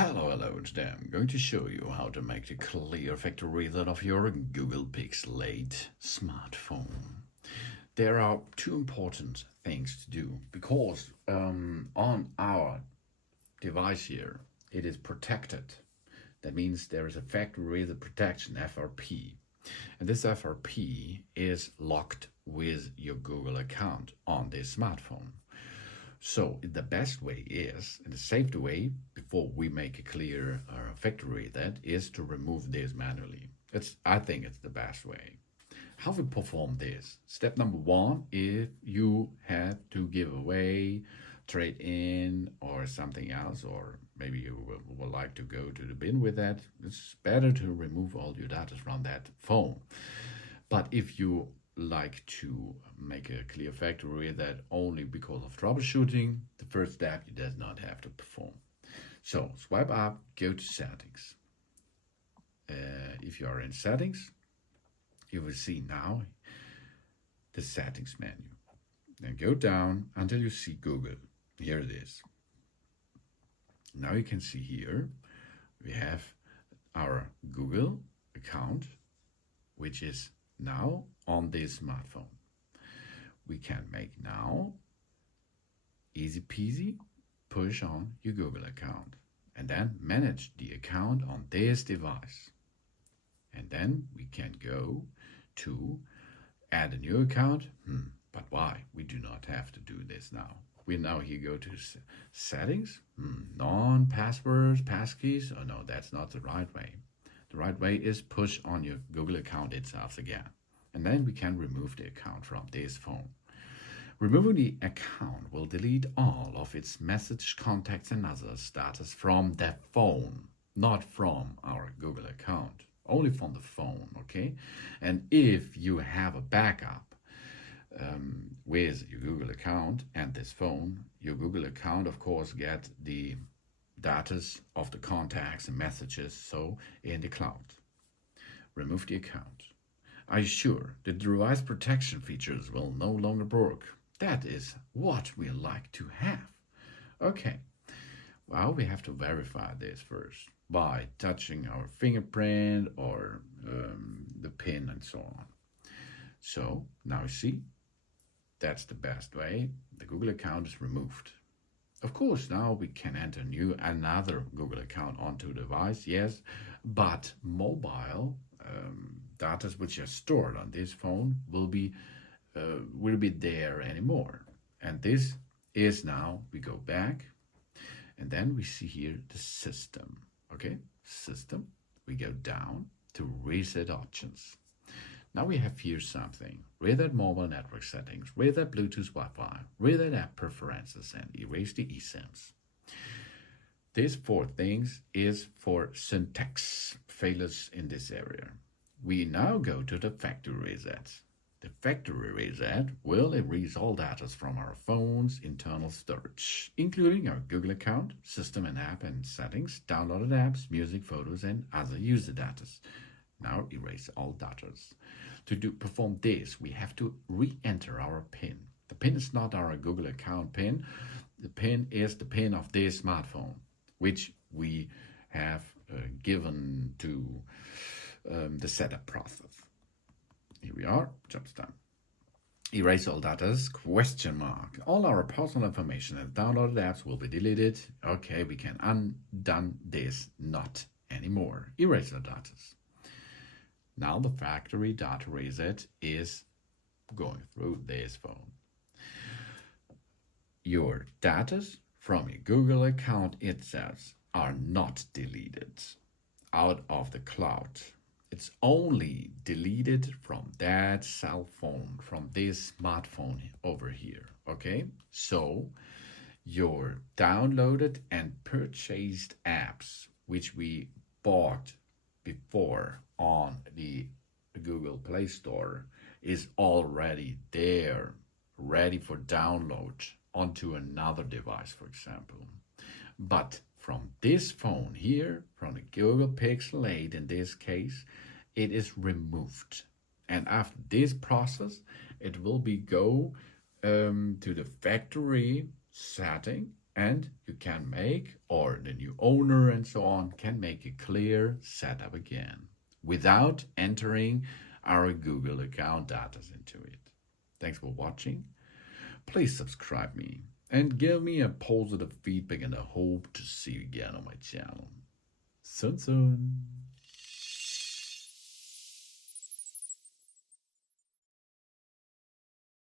Hello, today I'm going to show you how to make the clear factory reset of your Google Pixel 8 smartphone. There are two important things to do because on our device here it is protected. That means there is a factory reset protection FRP, and this FRP is locked with your Google account on this smartphone. So the best way is, and the safety way, before we make a clear factory that is to remove this manually. I think it's the best way. How we perform this? Step number one, if you have to give away, trade in, or something else, or maybe you would like to go to the bin with that, it's better to remove all your data from that phone. But if you like to make a clear factory that only because of troubleshooting, the first step you does not have to perform. So swipe up, go to settings. If you are in settings, you will see now the settings menu. Then go down until you see Google. Here it is. Now you can see here we have our Google account, which is now on this smartphone. We can make now easy peasy push on your Google account and then manage the account on this device. And then we can go to add a new account. But why? We do not have to do this now. We now here go to settings, non-passwords, passkeys. Oh no, that's not the right way. The right way is push on your Google account itself again. And then we can remove the account from this phone. Removing the account will delete all of its message, contacts, and other status from that phone, not from our Google account, only from the phone, okay? And if you have a backup with your Google account and this phone, your Google account, of course, get the data of the contacts and messages, so in the cloud. Remove the account. Are you sure the device protection features will no longer work? That is what we like to have. Okay, well, we have to verify this first by touching our fingerprint or the pin and so on. So now you see, that's the best way. The Google account is removed. Of course, now we can enter another Google account onto the device, yes, but mobile data which are stored on this phone will be there anymore. And this is now, we go back, and then we see here the system, okay? System, we go down to reset options. Now we have here something, reset mobile network settings, reset Bluetooth Wi-Fi, reset app preferences, and erase the eSIMs. These four things is for syntax failures in this area. We now go to the factory reset. The factory reset will erase all data from our phone's internal storage, including our Google account, system and app and settings, downloaded apps, music, photos, and other user data. Now erase all data. To perform this, we have to re-enter our PIN. The PIN is not our Google account PIN. The PIN is the PIN of this smartphone, which we have given to the setup process. Here we are, job's done. Erase all data, question mark. All our personal information and downloaded apps will be deleted. Okay, we can undone this, not anymore. Erase the data. Now the factory data reset is going through this phone. Your data from your Google account itself are not deleted out of the cloud. It's only deleted from that cell phone, from this smartphone over here, okay? So your downloaded and purchased apps, which we bought before on the Google Play Store, is already there, ready for download onto another device, for example. But from this phone here, from the Google Pixel 8 in this case, it is removed. And after this process, it will go to the factory setting And you can make, or the new owner and so on, can make a clear setup again without entering our Google account data into it. Thanks for watching. Please subscribe me and give me a positive feedback, and I hope to see you again on my channel. Soon.